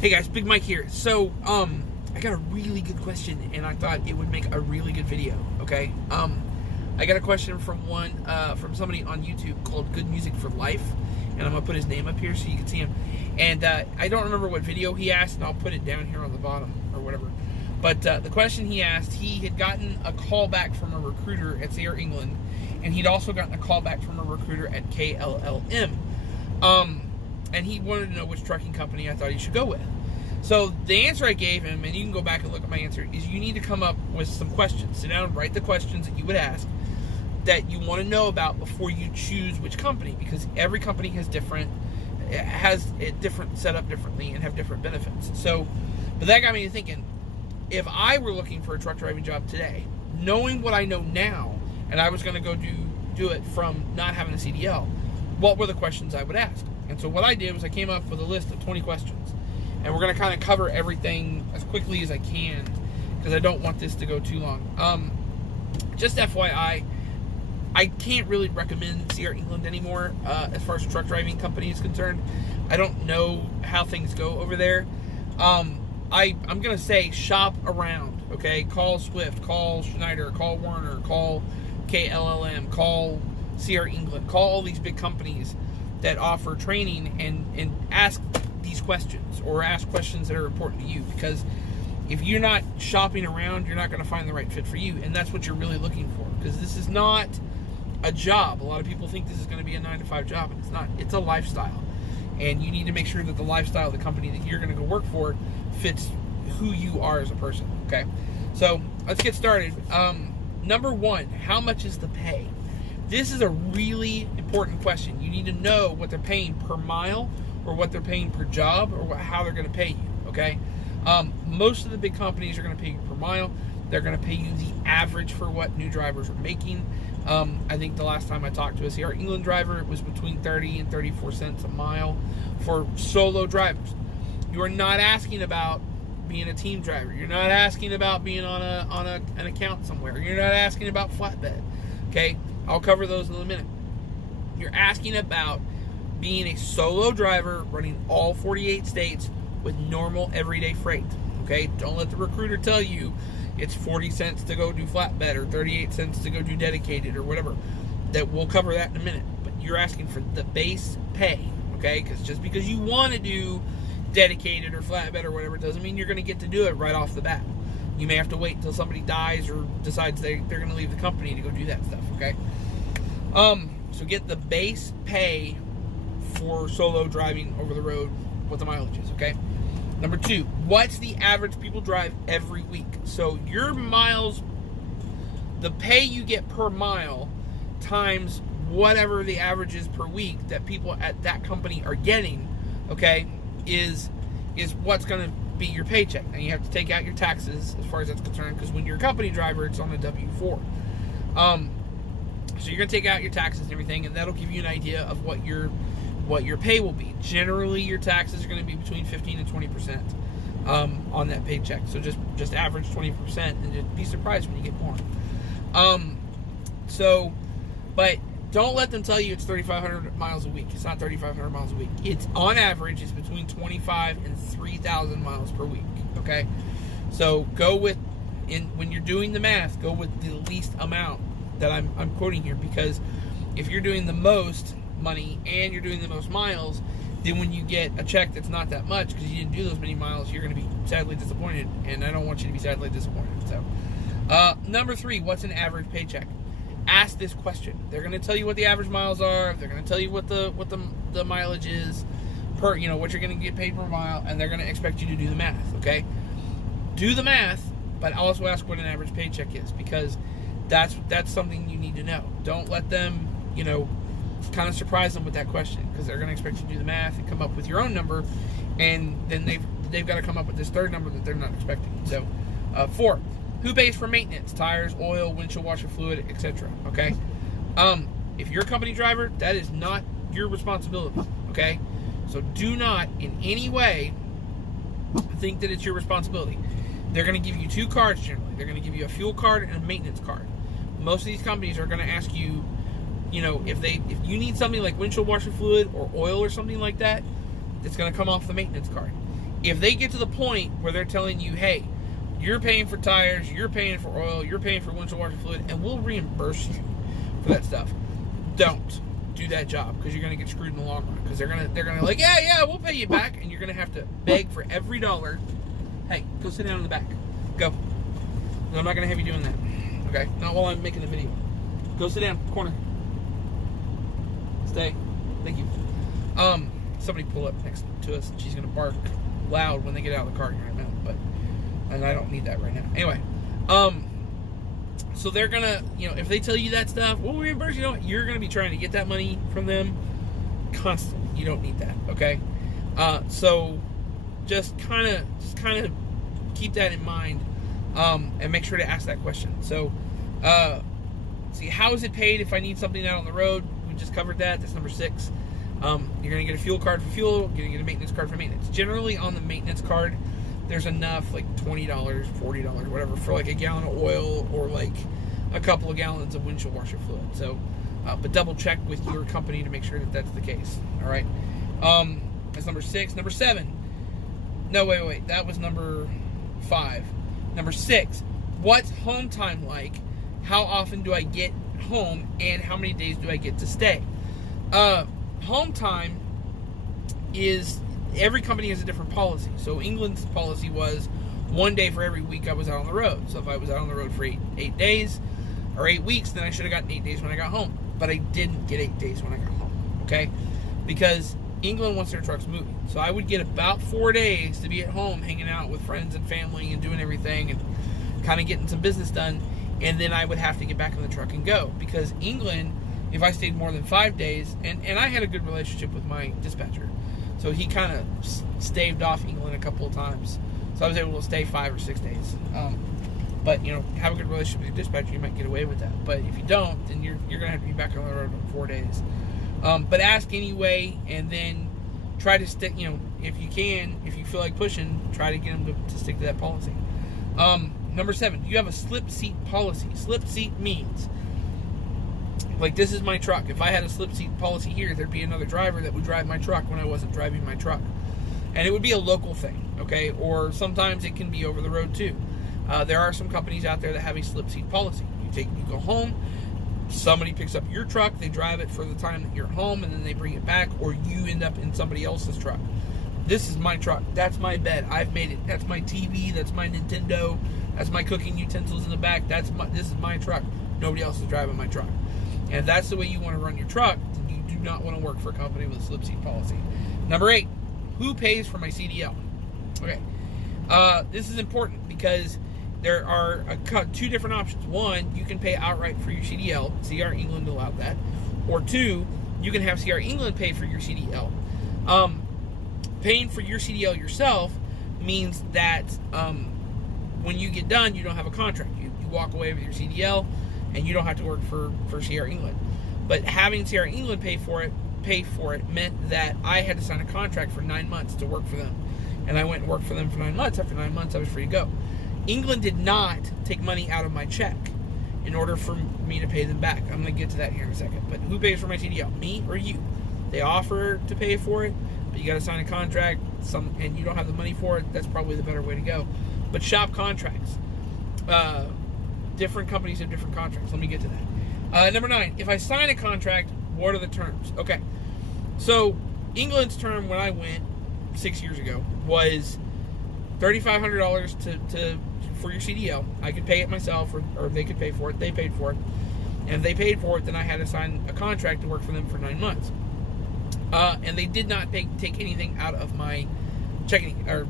Hey guys, Big Mike here. So, I got a really good question, and I thought it would make a really good video. Okay, I got a question from from somebody on YouTube called Good Music for Life, and I'm gonna put his name up here so you can see him. And I don't remember what video he asked, and I'll put it down here on the bottom or whatever. But the question he asked, he had gotten a call back from a recruiter at Air England, and he'd also gotten a call back from a recruiter at KLLM. And he wanted to know which trucking company I thought he should go with. So the answer I gave him, and you can go back and look at my answer, is you need to come up with some questions. Sit down and write the questions that you would ask that you want to know about before you choose which company, because every company has it different set up differently and have different benefits. So, but that got me to thinking, if I were looking for a truck driving job today, knowing what I know now, and I was going to go do it from not having a CDL, what were the questions I would ask? And so what I did was I came up with a list of 20 questions. And we're going to kind of cover everything as quickly as I can, because I don't want this to go too long. Just FYI, I can't really recommend Air England anymore as far as truck driving company is concerned. I don't know how things go over there. I'm going to say shop around, okay? Call Swift, call Schneider, call Werner, call KLLM, call Air England, call all these big companies that offer training, and ask these questions, or ask questions that are important to you, because if you're not shopping around, you're not going to find the right fit for you, and that's what you're really looking for, because this is not a job. A lot of people think this is going to be a 9-to-5 job, and it's not. It's a lifestyle, and you need to make sure that the lifestyle of the company that you're going to go work for fits who you are as a person. Okay, so let's get started. Number one, how much is the pay? This is a really important question. You need to know what they're paying per mile, or what they're paying per job, or how they're going to pay you, okay? Most of the big companies are going to pay you per mile. They're going to pay you the average for what new drivers are making. I think the last time I talked to a Air England driver, it was between 30 and 34 cents a mile for solo drivers. You are not asking about being a team driver. You're not asking about being on an account somewhere. You're not asking about flatbed, okay? I'll cover those in a minute. You're asking about being a solo driver running all 48 states with normal everyday freight, okay? Don't let the recruiter tell you it's 40 cents to go do flatbed or 38 cents to go do dedicated or whatever. That we'll cover that in a minute. But you're asking for the base pay, okay? Because just because you want to do dedicated or flatbed or whatever doesn't mean you're going to get to do it right off the bat. You may have to wait until somebody dies or decides they're going to leave the company to go do that stuff, okay? So get the base pay for solo driving over the road, what the mileage is, okay? Number two, what's the average people drive every week? So your miles, the pay you get per mile times whatever the average is per week that people at that company are getting, okay, is what's going to be your paycheck. Now you have to take out your taxes as far as that's concerned, because when you're a company driver, it's on a W-4. So you're going to take out your taxes and everything, and that'll give you an idea of what your pay will be. Generally, your taxes are going to be between 15 and 20% on that paycheck. So just average 20%, and just be surprised when you get more. But don't let them tell you it's 3,500 miles a week. It's not 3,500 miles a week. It's on average, it's between 25 and 3,000 miles per week. Okay, so go with when you're doing the math, go with the least amount that I'm quoting here, because if you're doing the most money and you're doing the most miles, then when you get a check that's not that much because you didn't do those many miles, you're going to be sadly disappointed, and I don't want you to be sadly disappointed. So number three, what's an average paycheck? Ask this question. They're going to tell you what the average miles are. They're going to tell you what the mileage is per, what you're going to get paid per mile, and they're going to expect you to do the math, okay? Do the math, but also ask what an average paycheck is, because that's something you need to know. Don't let them, kind of surprise them with that question, because they're going to expect you to do the math and come up with your own number, and then they've got to come up with this third number that they're not expecting. So, 4, who pays for maintenance? Tires, oil, windshield washer fluid, etc. Okay? If you're a company driver, that is not your responsibility, okay? So do not in any way think that it's your responsibility. They're going to give you 2 cards generally. They're going to give you a fuel card and a maintenance card. Most of these companies are going to ask you, if you need something like windshield washer fluid or oil or something like that, it's going to come off the maintenance card. if they get to the point where they're telling you, hey, you're paying for tires, you're paying for oil, you're paying for windshield washer fluid, and we'll reimburse you for that stuff, don't do that job, because you're going to get screwed in the long run. Because they're gonna like, yeah, we'll pay you back, and you're going to have to beg for every dollar. Hey, go sit down in the back. Go. No, I'm not going to have you doing that. Okay? Not while I'm making the video. Go sit down, corner. Stay. Thank you. Somebody pull up next to us, and she's going to bark loud when they get out of the car right now, and I don't need that right now. Anyway, so they're gonna, if they tell you that stuff, we'll reimburse you. You're gonna be trying to get that money from them constantly. You don't need that, okay? So just kind of keep that in mind, and make sure to ask that question. So, see, how is it paid if I need something out on the road? We just covered that. That's number 6. You're gonna get a fuel card for fuel. You're gonna get a maintenance card for maintenance. Generally, on the maintenance card, there's enough, like $20, $40, whatever, for like a gallon of oil or like a couple of gallons of windshield washer fluid. So, but double check with your company to make sure that that's the case. All right. That's number 6. Number 7. No, wait. That was number 5. Number 6. What's home time like? How often do I get home, and how many days do I get to stay? Home time is, every company has a different policy. So England's policy was 1 day for every week I was out on the road. So if I was out on the road for 8 days or 8 weeks, then I should have gotten 8 days when I got home. But I didn't get 8 days when I got home, okay? Because England wants their trucks moving. So I would get about 4 days to be at home hanging out with friends and family and doing everything and kind of getting some business done. And then I would have to get back in the truck and go. Because England, if I stayed more than 5 days, and I had a good relationship with my dispatcher, so he kind of staved off England a couple of times. So I was able to stay 5 or 6 days. But, have a good relationship with your dispatcher, you might get away with that. But if you don't, then you're going to have to be back on the road in 4 days. But ask anyway, and then try to stick, if you can, if you feel like pushing, try to get them to stick to that policy. Number 7, do you have a slip seat policy? Slip seat means, like, this is my truck. If I had a slip seat policy here, there'd be another driver that would drive my truck when I wasn't driving my truck. And it would be a local thing, okay? Or sometimes it can be over the road too. There are some companies out there that have a slip seat policy. You go home, somebody picks up your truck, they drive it for the time that you're home, and then they bring it back, or you end up in somebody else's truck. This is my truck. That's my bed. I've made it. That's my TV. That's my Nintendo. That's my cooking utensils in the back. This is my truck. Nobody else is driving my truck. And if that's the way you want to run your truck, then you do not want to work for a company with a slip seat policy. Number 8, who pays for my CDL? Okay. This is important because there are 2 different options. 1, you can pay outright for your CDL. CR England allowed that. Or 2, you can have CR England pay for your CDL. Paying for your CDL yourself means that when you get done, you don't have a contract. You walk away with your CDL, and you don't have to work for CR England. But having CR England pay for it meant that I had to sign a contract for 9 months to work for them. And I went and worked for them for 9 months. After 9 months, I was free to go. England did not take money out of my check in order for me to pay them back. I'm going to get to that here in a second. But who pays for my CDL? Me or you? They offer to pay for it, but you got to sign a contract, and you don't have the money for it. That's probably the better way to go. But shop contracts. Different companies have different contracts. Let me get to that. Number 9, if I sign a contract, what are the terms? Okay. So England's term when I went 6 years ago was $3,500 for your CDL. I could pay it myself, or they could pay for it. They paid for it. And if they paid for it, then I had to sign a contract to work for them for 9 months. And they did not take anything out of my checking or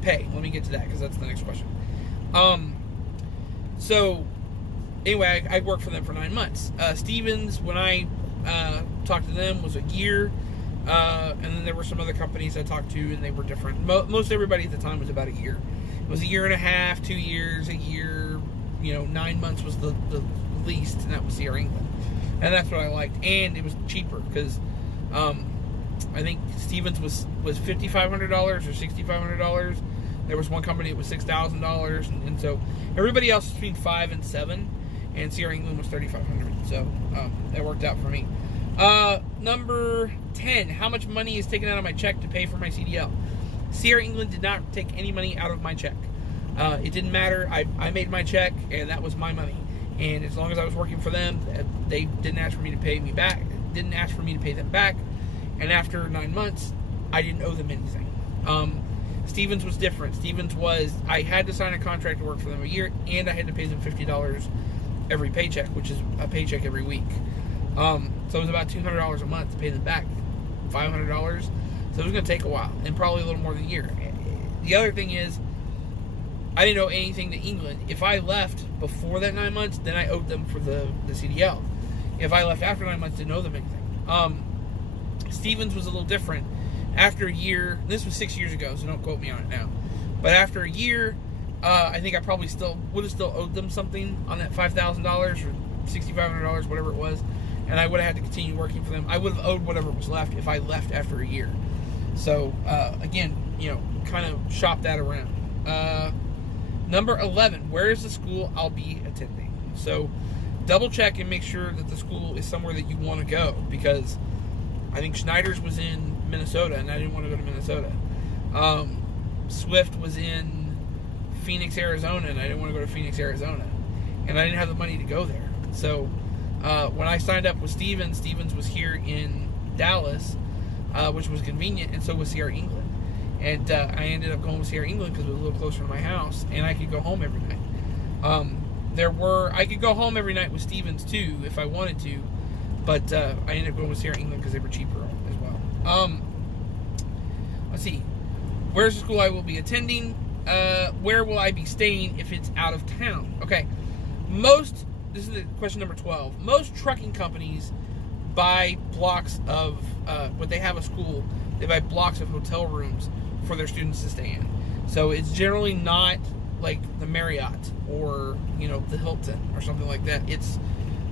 pay. Let me get to that because that's the next question. So anyway, I worked for them for 9 months. Stevens, when I talked to them, was a year. And then there were some other companies I talked to, and they were different. Most everybody at the time was about a year. It was a year and a half, 2 years, a year. 9 months was the least, and that was CR England. And that's what I liked. And it was cheaper because I think Stevens was $5,500 or $6,500. There was one company that was $6,000, and so everybody else was between $5,000 and $7,000, and CR England was $3,500. So that worked out for me. Number 10, how much money is taken out of my check to pay for my CDL? Sierra England did not take any money out of my check. It didn't matter. I made my check, and that was my money. And as long as I was working for them, they didn't ask for me to pay me back. Didn't ask for me to pay them back. And after 9 months, I didn't owe them anything. Stevens was different. Stevens was, I had to sign a contract to work for them a year, and I had to pay them $50 every paycheck, which is a paycheck every week. So it was about $200 a month to pay them back, $500. So it was going to take a while, and probably a little more than a year. The other thing is, I didn't owe anything to England. If I left before that 9 months, then I owed them for the CDL. If I left after 9 months, didn't owe them anything. Stevens was a little different. After a year, this was 6 years ago, so don't quote me on it now. But after a year, I think I probably would have still owed them something on that $5,000 or $6,500, whatever it was, and I would have had to continue working for them. I would have owed whatever was left if I left after a year. So again, kind of shop that around. Number 11, where is the school I'll be attending? So double check and make sure that the school is somewhere that you want to go, because I think Schneider's was in Minnesota, and I didn't want to go to Minnesota. Swift was in Phoenix, Arizona, and I didn't want to go to Phoenix, Arizona. And I didn't have the money to go there. So when I signed up with Stevens was here in Dallas, which was convenient, and so was Sierra England. And I ended up going with Sierra England because it was a little closer to my house, and I could go home every night. I could go home every night with Stevens too if I wanted to, but I ended up going with Sierra England because they were cheaper as well. Let's see. Where's the school I will be attending? Where will I be staying if it's out of town? Okay. This is question number 12. Most trucking companies buy blocks of, when they have a school, they buy blocks of hotel rooms for their students to stay in. So it's generally not like the Marriott or, the Hilton or something like that. It's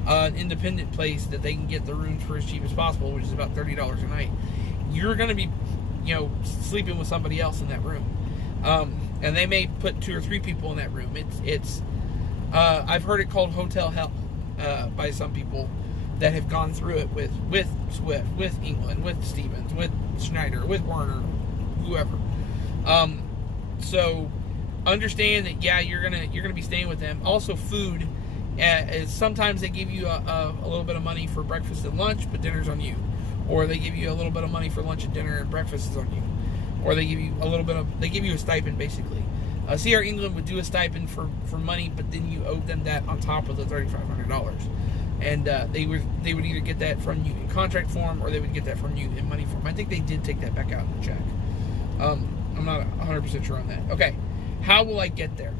an independent place that they can get the rooms for as cheap as possible, which is about $30 a night. You're going to be, sleeping with somebody else in that room. And they may put 2 or 3 people in that room. I've heard it called hotel hell by some people that have gone through it with Swift, with England, with Stevens, with Schneider, with Werner, whoever. So understand that you're gonna be staying with them. Also, food. Sometimes they give you a little bit of money for breakfast and lunch, but dinner's on you. Or they give you a little bit of money for lunch and dinner, and breakfast is on you. Or they give you a stipend basically. Sierra England would do a stipend for money, but then you owed them that on top of the $3,500. And they would either get that from you in contract form, or they would get that from you in money form. I think they did take that back out in the check. I'm not 100% sure on that. Okay, how will I get there?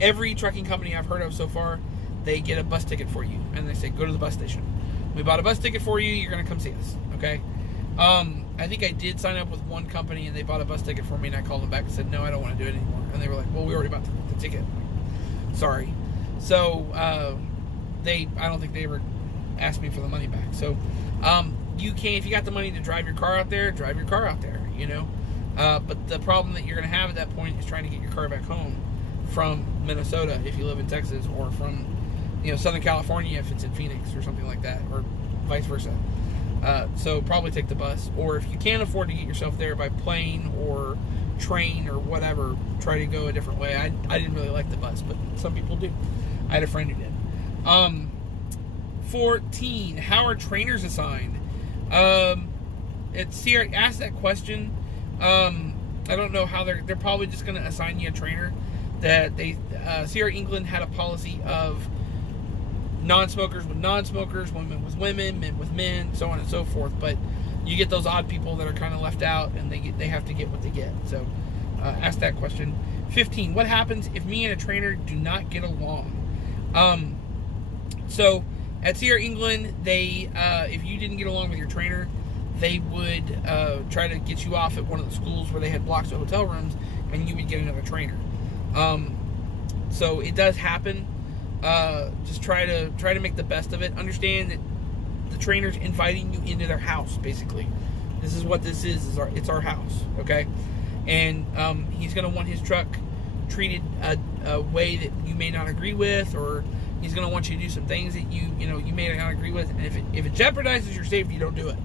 Every trucking company I've heard of so far, they get a bus ticket for you, and they say, go to the bus station. We bought a bus ticket for you, you're going to come see us, okay? I think I did sign up with one company, and they bought a bus ticket for me, and I called them back and said, no, I don't want to do it anymore. And they were like, well, we already bought the ticket. Sorry. So, I don't think they ever asked me for the money back. So, you can, if you got the money to drive your car out there, drive your car out there, But the problem that you're going to have at that point is trying to get your car back home from Minnesota if you live in Texas, or from, Southern California if it's in Phoenix or something like that, or vice versa. So probably take the bus, or if you can't afford to get yourself there by plane or train or whatever, try to go a different way. I didn't really like the bus, but some people do. I had a friend who did. 14, how are trainers assigned? Sierra asked that question. I don't know how they're probably just going to assign you a trainer. That Sierra England had a policy of non-smokers with non-smokers, women with women, men with men, so on and so forth. But you get those odd people that are kind of left out, and they have to get what they get. So ask that question. 15, what happens if me and a trainer do not get along? So at Sierra England, they if you didn't get along with your trainer, they would try to get you off at one of the schools where they had blocks of hotel rooms, and you would get another trainer. So it does happen. Just try to make the best of it. Understand that the trainer's inviting you into their house, basically. This is what this is it's our house, okay? And he's going to want his truck treated a way that you may not agree with, or he's going to want you to do some things that you may not agree with. And if it jeopardizes your safety, don't do it.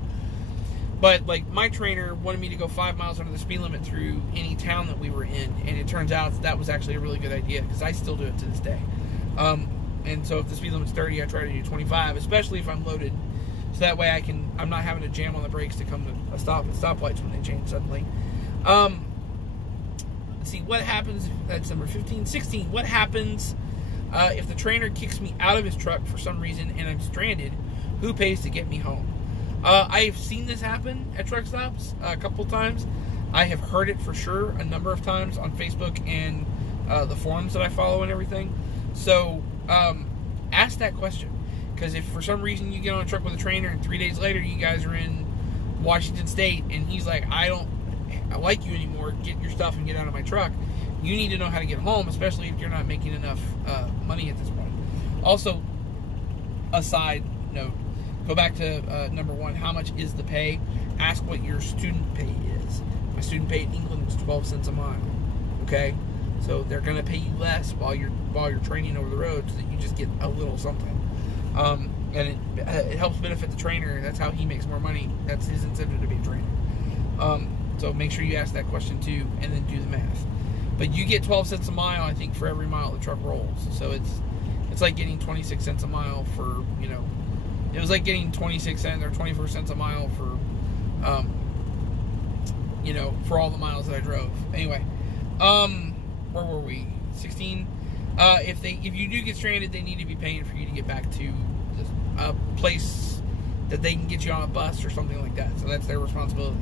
But like my trainer wanted me to go 5 miles under the speed limit through any town that we were in, and it turns out that was actually a really good idea because I still do it to this day. And so if the speed limit's 30, I try to do 25, especially if I'm loaded, so that way I'm not having to jam on the brakes to come to a stop at stoplights when they change suddenly. Let's see what happens. That's number 15. 16. What happens if the trainer kicks me out of his truck for some reason and I'm stranded? Who pays to get me home? I've seen this happen at truck stops a couple times. I have heard it for sure a number of times on Facebook and the forums that I follow and everything. So ask that question, because if for some reason you get on a truck with a trainer and 3 days later you guys are in Washington State and he's like, I don't like you anymore, get your stuff and get out of my truck, you need to know how to get home, especially if you're not making enough money at this point. Also, a side note, go back to number 1, how much is the pay? Ask what your student pay is. My student pay in England was 12 cents a mile. Okay, so they're going to pay you less while you're training over the road, so that you just get a little something. And it helps benefit the trainer. That's how he makes more money. That's his incentive to be a trainer. So make sure you ask that question too, and then do the math. But you get 12 cents a mile, I think, for every mile the truck rolls. So it's like getting 26 cents a mile for, it was like getting 26 cents or 24 cents a mile for, for all the miles that I drove. Anyway, where were we? 16. If you do get stranded, they need to be paying for you to get back to a place that they can get you on a bus or something like that. So that's their responsibility.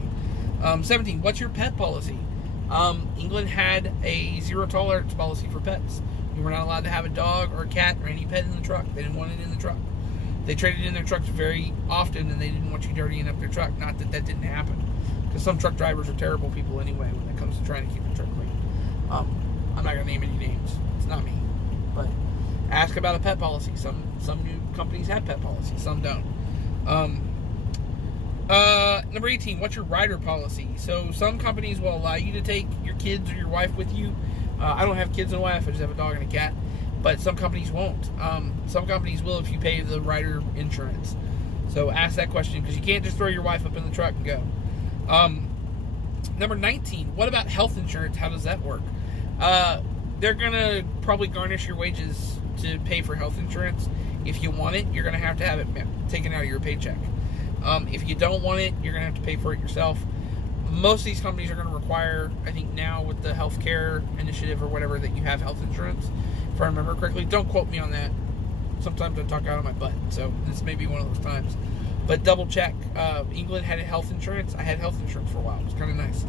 17. What's your pet policy? England had a zero tolerance policy for pets. You were not allowed to have a dog or a cat or any pet in the truck. They didn't want it in the truck. They traded in their trucks very often, and they didn't want you dirtying up their truck. Not that didn't happen, because some truck drivers are terrible people anyway when it comes to trying to keep their truck clean. I'm not going to name any names. It's not me. But ask about a pet policy. Some new companies have pet policies. Some don't. Number 18, what's your rider policy? So some companies will allow you to take your kids or your wife with you. I don't have kids and a wife. I just have a dog and a cat. But some companies won't. Some companies will if you pay the rider insurance. So ask that question, because you can't just throw your wife up in the truck and go. Number 19, what about health insurance? How does that work? They're going to probably garnish your wages to pay for health insurance. If you want it, you're going to have it taken out of your paycheck. If you don't want it, you're going to have to pay for it yourself. Most of these companies are going to require, I think now with the healthcare initiative or whatever, that you have health insurance. If I remember correctly, don't quote me on that. Sometimes I talk out of my butt, so this may be one of those times. But double check. England had health insurance. I had health insurance for a while. It was kind of nice.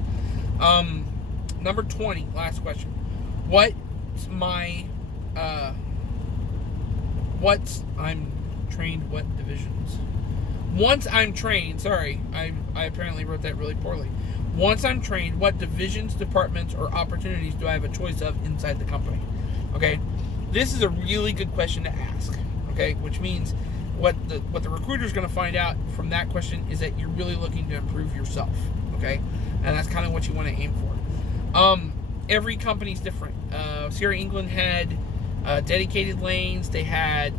Number 20, last question. I'm trained, what divisions? Once I'm trained, sorry, I apparently wrote that really poorly. Once I'm trained, what divisions, departments, or opportunities do I have a choice of inside the company? Okay, this is a really good question to ask. Okay, which means what the recruiter is going to find out from that question is that you're really looking to improve yourself. Okay, and that's kind of what you want to aim for. Every company's different. Sierra England had dedicated lanes. They had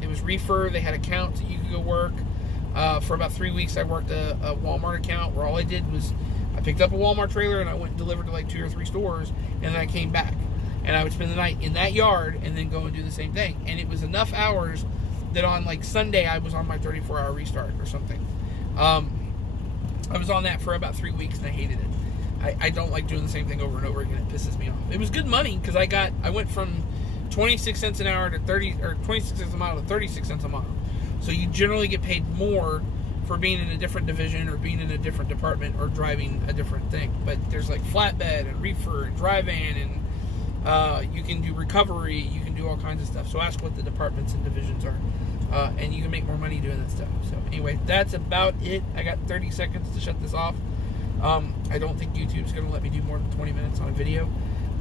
it was reefer. They had accounts that you could go work. For about 3 weeks, I worked a Walmart account where all I did was I picked up a Walmart trailer and I went and delivered to like 2 or 3 stores, and then I came back. And I would spend the night in that yard and then go and do the same thing. And it was enough hours that on like Sunday I was on my 34-hour restart or something. I was on that for about 3 weeks and I hated it. I don't like doing the same thing over and over again. It pisses me off. It was good money because I went from 26 cents an hour to 26 cents a mile to 36 cents a mile. So you generally get paid more for being in a different division or being in a different department or driving a different thing. But there's like flatbed and reefer and dry van, and you can do recovery. You can do all kinds of stuff. So ask what the departments and divisions are, and you can make more money doing that stuff. So anyway, that's about it. I got 30 seconds to shut this off. I don't think YouTube's going to let me do more than 20 minutes on a video,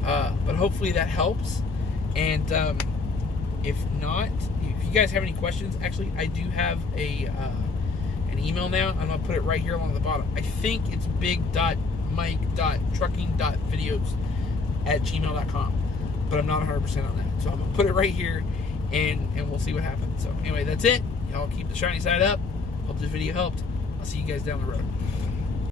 but hopefully that helps. And if not, if you guys have any questions, actually I do have an email now. I'm going to put it right here along the bottom. I think it's big.mike.trucking.videos@gmail.com, but I'm not 100% on that. So I'm going to put it right here, and we'll see what happens. So anyway, that's it. Y'all keep the shiny side up. Hope this video helped. see you guys down the road.